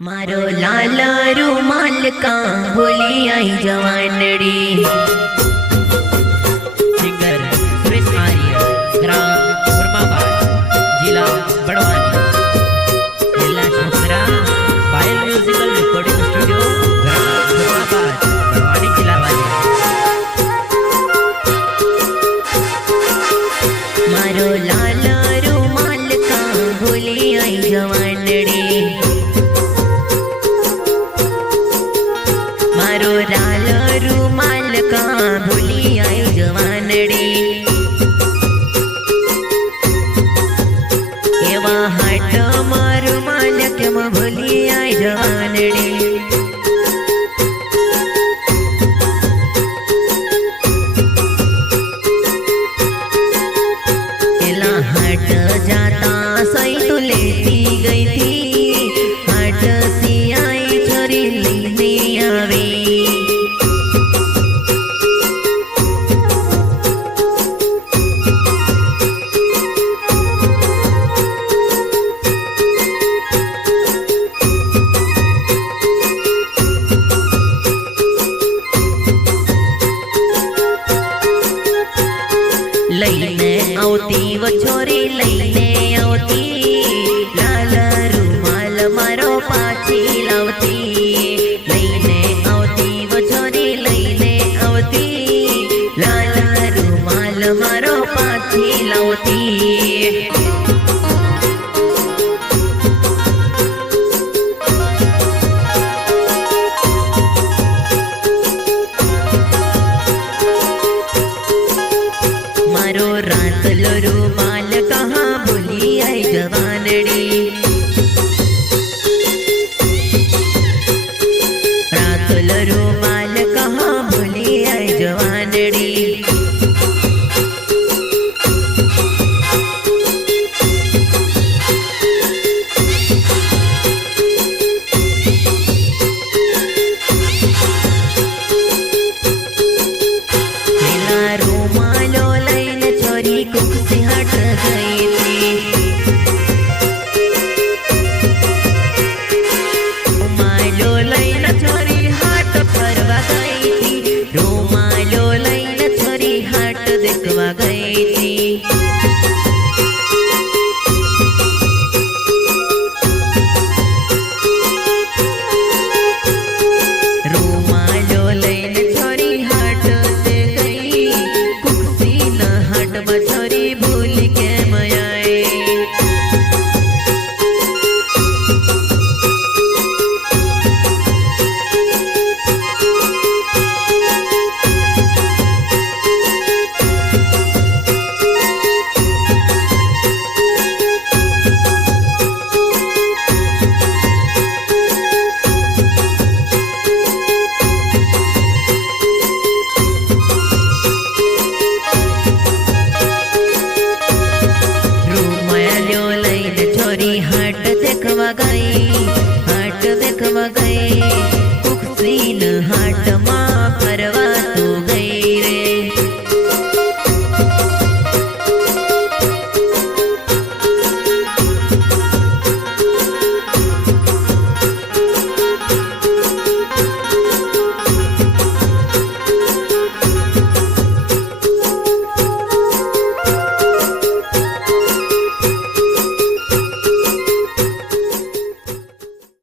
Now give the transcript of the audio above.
मारो लाला रूमाल का भूली आई जवानड़ी। सिंगर सुरेश आर्य, ग्राम खुरमाबाद, जिला बड़वानी। जिला छोकरा पायल म्यूजिकल रिकॉर्डिंग स्टूडियो, ग्राम खुरमाबाद, बड़वानी जिला वाले। मारो लाला रूमाल का भूली आई जवानड़ी। मारो लाला रूमाल का भूली आई जवानड़ी। एवा हाट मारू माल के भूली आई जवानड़ी। एला हाट जाता सही तो लेती गई थी, हाट सी आई छोरी लेने आवे। लईने आवती वो छोरी लईने आवती, लाला रूमाल मारो पाछी